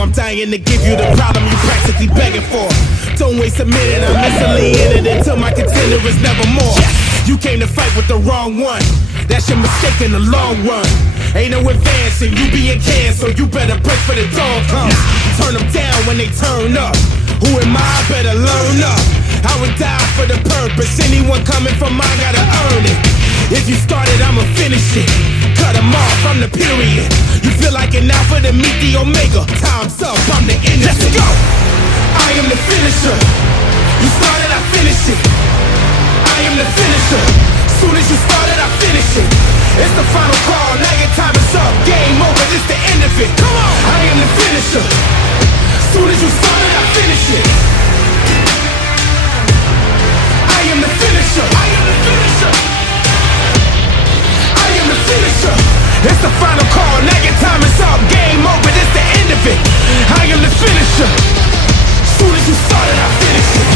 I'm dying to give you the problem you practically begging for. Don't waste a minute, I'm mentally in it until my contender is never more. You came to fight with the wrong one. That's your mistake in the long run. Ain't no advancing, you being canned, so you better break for the dawn comes. Turn them down when they turn up. Who am I? Better learn up. I would die for the purpose. Anyone coming from mine gotta earn it. If you started, I'ma finish it. Cut them off, I'm the period. You feel like an alpha to meet the omega. Time's up, I'm the end. Let's go! I am the finisher. You started, I finish it. I am the finisher. Soon as you started, I finish it. It's the final call, now your time is up. Game over, this the end of it. Come on! I am the finisher. Soon as you started, I finish it. I am the finisher. I am the finisher. I am the finisher. It's the final call, now your time is up. Game over, this the end of it. I am the finisher. Soon as you started, I finish it.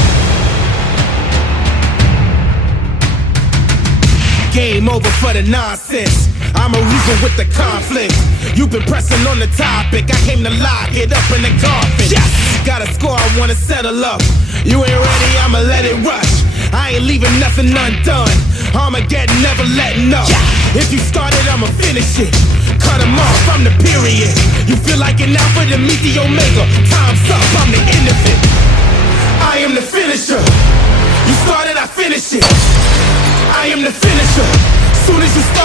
Game over for the nonsense. I'm a reason with the conflict. You've been pressing on the topic. I came to lock it up in the coffin. Yes! Got a score, I wanna settle up. You ain't ready, I'ma let it rush. I ain't leaving nothing undone. Armageddon, never letting up. Yeah. If you started, I'ma finish it. Cut them off, I'm the period. You feel like an alpha to meet the omega. Time's up, I'm the end of it. I am the finisher. You started, I finish it. I am the finisher. Soon as you start